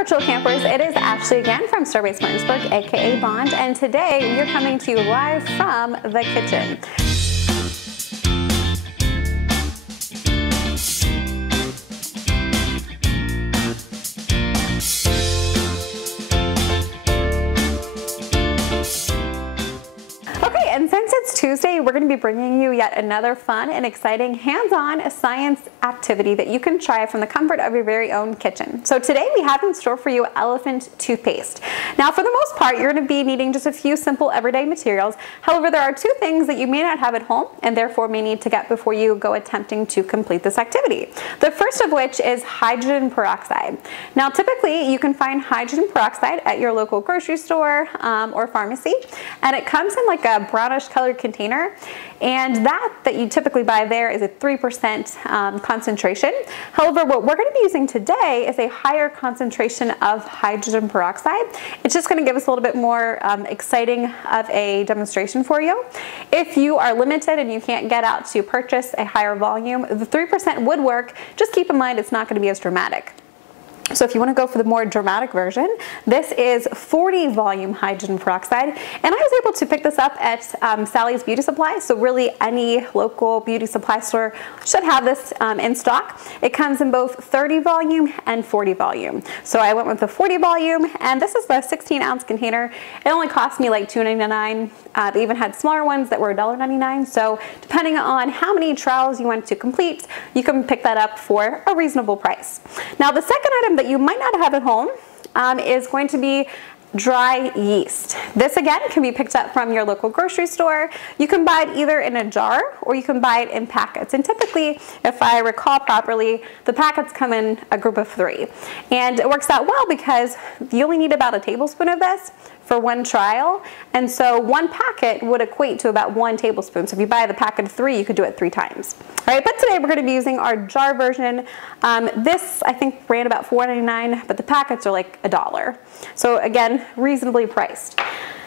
virtual campers, it is Ashley again from Starbase Martinsburg, aka Bond, and today we are coming to you live from the kitchen. And since it's Tuesday, we're going to be bringing you yet another fun and exciting hands-on science activity that you can try from the comfort of your very own kitchen. So today we have in store for you elephant toothpaste. Now for the most part, you're going to be needing just a few simple everyday materials. However, there are two things that you may not have at home and therefore may need to get before you go attempting to complete this activity. The first of which is hydrogen peroxide. Now typically you can find hydrogen peroxide at your local grocery store or pharmacy, and it comes in like a brownish colored container, and that you typically buy there is a 3% concentration. However, what we're going to be using today is a higher concentration of hydrogen peroxide. It's just going to give us a little bit more exciting of a demonstration for you. If you are limited and you can't get out to purchase a higher volume, the 3% would work. Just keep in mind it's not going to be as dramatic. So if you want to go for the more dramatic version, this is 40 volume hydrogen peroxide, and I was able to pick this up at Sally's Beauty Supply, so really any local beauty supply store should have this in stock. It comes in both 30 volume and 40 volume. So I went with the 40 volume, and this is the 16-ounce container. It only cost me like $2.99. They even had smaller ones that were $1.99, so depending on how many trials you want to complete, you can pick that up for a reasonable price. Now the second item that you might not have at home is going to be dry yeast. This again can be picked up from your local grocery store. You can buy it either in a jar or you can buy it in packets. And typically, if I recall properly, the packets come in a group of 3. And it works out well because you only need about a tablespoon of this for one trial. And so one packet would equate to about 1 tablespoon. So if you buy the packet of 3, you could do it 3 times. All right, but today we're going to be using our jar version. This I think ran about $4.99, but the packets are like $1. So again, reasonably priced.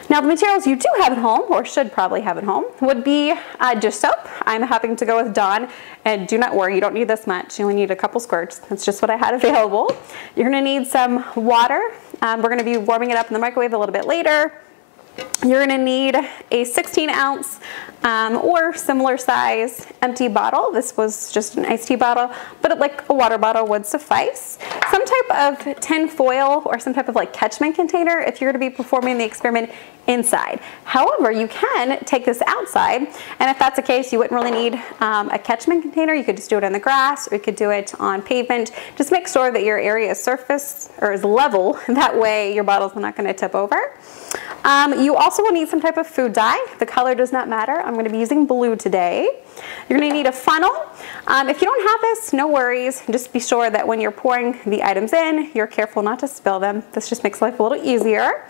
Now the materials you do have at home, or should probably have at home, would be dish soap. I'm having to go with Dawn, and do not worry, you don't need this much. You only need a couple squirts. That's just what I had available. You're going to need some water. We're going to be warming it up in the microwave a little bit later. You're going to need a 16-ounce or similar size empty bottle. This was just an iced tea bottle, but like a water bottle would suffice. Some type of tin foil or some type of like catchment container if you're going to be performing the experiment inside. However, you can take this outside, and if that's the case, you wouldn't really need a catchment container. You could just do it on the grass, or you could do it on pavement. Just make sure that your area is surface or is level. That way your bottle's not going to tip over. You also will need some type of food dye. The color does not matter. I'm going to be using blue today. You're going to need a funnel. If you don't have this, no worries. Just be sure that when you're pouring the items in, you're careful not to spill them. This just makes life a little easier.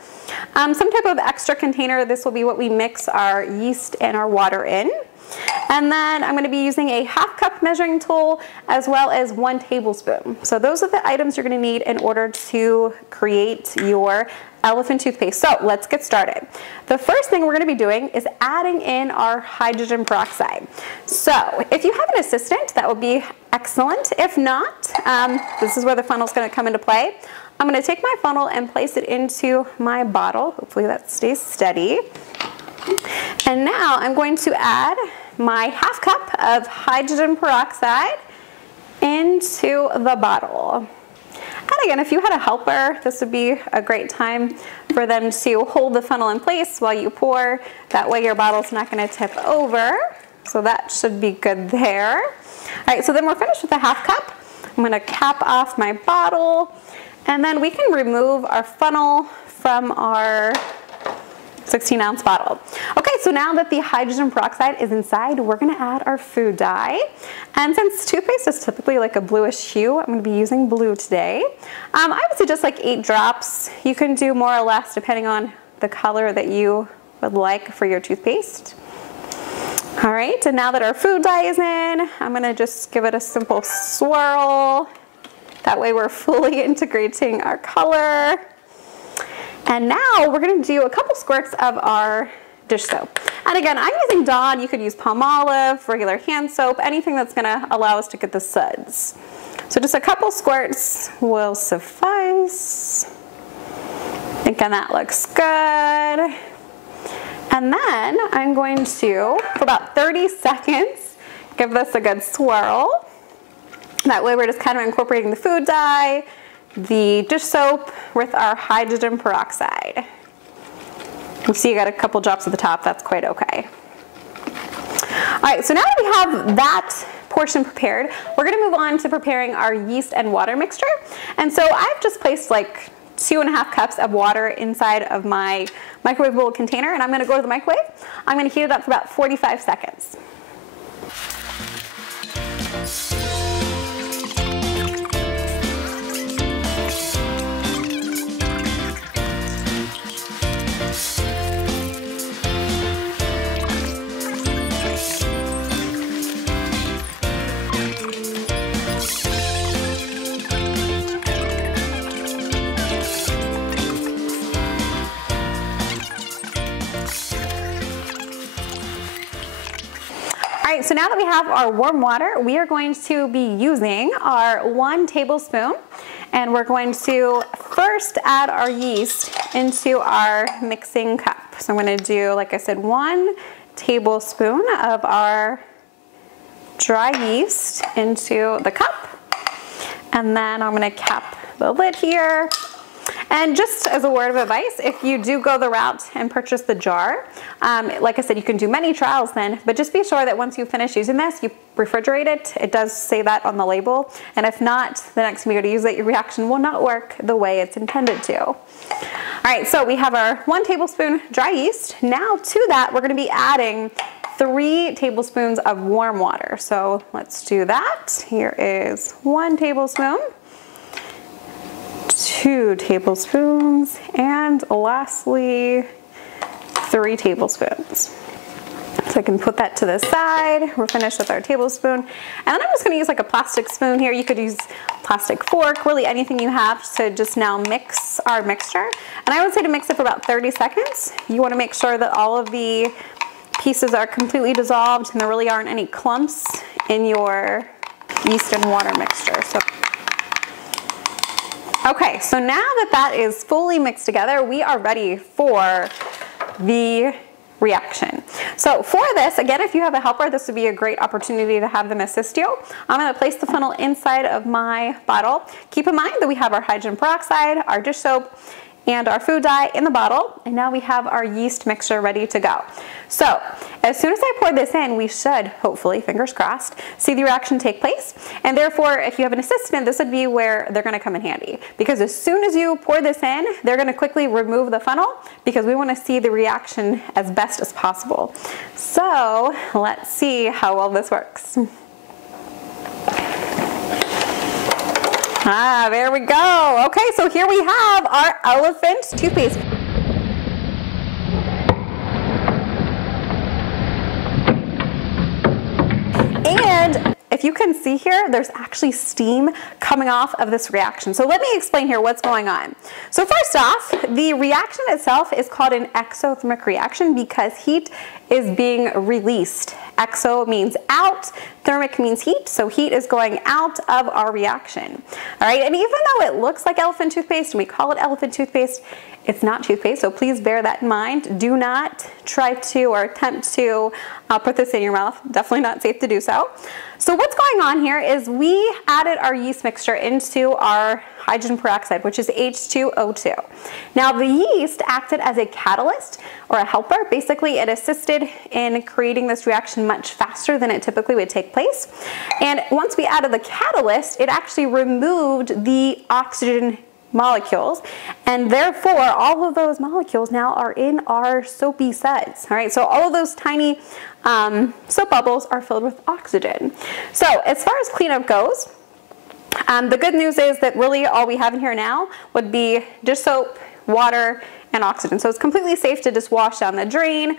Some type of extra container. This will be what we mix our yeast and our water in. And then I'm going to be using a 1/2 cup measuring tool as well as 1 tablespoon. So those are the items you're going to need in order to create your elephant toothpaste. So let's get started. The first thing we're going to be doing is adding in our hydrogen peroxide. So if you have an assistant, that would be excellent. If not, this is where the funnel is going to come into play. I'm going to take my funnel and place it into my bottle. Hopefully that stays steady. And now I'm going to add my 1/2 cup of hydrogen peroxide into the bottle. And again, if you had a helper, this would be a great time for them to hold the funnel in place while you pour. That way your bottle's not going to tip over. So that should be good there. All right, so then we're finished with the 1/2 cup. I'm going to cap off my bottle, and then we can remove our funnel from our 16-ounce bottle. Okay, so now that the hydrogen peroxide is inside, we're going to add our food dye. And since toothpaste is typically like a bluish hue, I'm going to be using blue today. I would suggest like 8 drops. You can do more or less depending on the color that you would like for your toothpaste. All right, and now that our food dye is in, I'm going to just give it a simple swirl. That way we're fully integrating our color. And now we're going to do a couple squirts of our dish soap. And again, I'm using Dawn. You could use Palmolive, regular hand soap, anything that's going to allow us to get the suds. So just a couple squirts will suffice. Thinking that looks good. And then I'm going to, for about 30 seconds, give this a good swirl. That way we're just kind of incorporating the food dye, the dish soap with our hydrogen peroxide. You see you got a couple drops at the top, that's quite okay. All right, so now that we have that portion prepared, we're gonna move on to preparing our yeast and water mixture. And so I've just placed like 2.5 cups of water inside of my microwavable container, and I'm gonna go to the microwave. I'm gonna heat it up for about 45 seconds. All right, so now that we have our warm water, we are going to be using our 1 tablespoon, and we're going to first add our yeast into our mixing cup. So I'm going to do, like I said, 1 tablespoon of our dry yeast into the cup, and then I'm going to cap the lid here. And just as a word of advice, if you do go the route and purchase the jar, like I said, you can do many trials then, but just be sure that once you finish using this, you refrigerate it. It does say that on the label. And if not, the next time you go to use it, your reaction will not work the way it's intended to. All right, so we have our 1 tablespoon dry yeast. Now to that, we're gonna be adding 3 tablespoons of warm water. So let's do that. Here is 1 tablespoon. 2 tablespoons, and lastly 3 tablespoons. So I can put that to the side. We're finished with our tablespoon. And then I'm just gonna use like a plastic spoon here. You could use plastic fork, really anything you have to just now mix our mixture. And I would say to mix it for about 30 seconds. You wanna make sure that all of the pieces are completely dissolved and there really aren't any clumps in your yeast and water mixture. Okay, so now that that is fully mixed together, we are ready for the reaction. So for this, again, if you have a helper, this would be a great opportunity to have them assist you. I'm gonna place the funnel inside of my bottle. Keep in mind that we have our hydrogen peroxide, our dish soap, and our food dye in the bottle, and now we have our yeast mixture ready to go. So as soon as I pour this in, we should, hopefully, fingers crossed, see the reaction take place. And therefore, if you have an assistant, this would be where they're gonna come in handy. Because as soon as you pour this in, they're gonna quickly remove the funnel because we wanna see the reaction as best as possible. So let's see how well this works. Ah, there we go. Okay, so here we have our elephant toothpaste. And if you can see here, there's actually steam coming off of this reaction. So let me explain here what's going on. So first off, the reaction itself is called an exothermic reaction because heat is being released. Exo means out, thermic means heat, so heat is going out of our reaction. All right, and even though it looks like elephant toothpaste and we call it elephant toothpaste, it's not toothpaste, so please bear that in mind. Do not try to or attempt to put this in your mouth. Definitely not safe to do so. So what's going on here is we added our yeast mixture into our hydrogen peroxide, which is H2O2. Now the yeast acted as a catalyst or a helper. Basically, it assisted in creating this reaction much faster than it typically would take place. And once we added the catalyst, it actually removed the oxygen molecules, and therefore all of those molecules now are in our soapy suds. All right, so all of those tiny soap bubbles are filled with oxygen. So as far as cleanup goes, the good news is that really all we have in here now would be dish soap, water, and oxygen. So it's completely safe to just wash down the drain.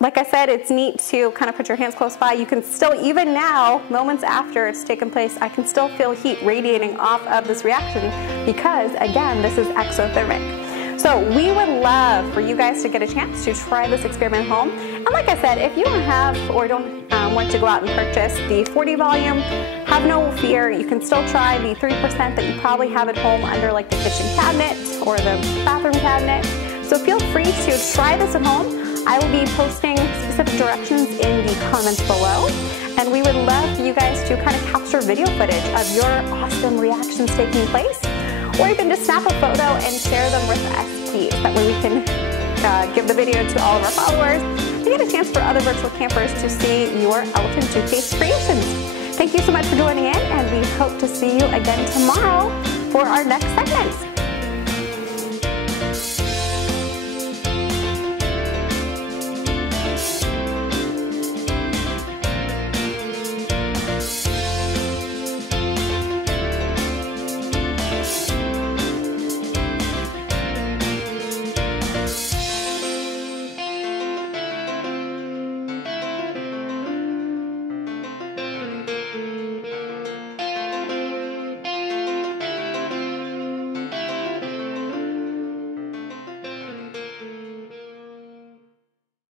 Like I said, it's neat to kind of put your hands close by. You can still, even now, moments after it's taken place, I can still feel heat radiating off of this reaction because, again, this is exothermic. So we would love for you guys to get a chance to try this experiment at home. And like I said, if you don't have or don't want to go out and purchase the 40 volume, have no fear. You can still try the 3% that you probably have at home under like the kitchen cabinet or the bathroom cabinet. So feel free to try this at home. I will be posting specific directions in the comments below. And we would love for you guys to kind of capture video footage of your awesome reactions taking place. Or you can just snap a photo and share them with us, please. That way we can give the video to all of our followers to get a chance for other virtual campers to see your elephant toothpaste creations. Thank you so much for joining in, and we hope to see you again tomorrow for our next segment.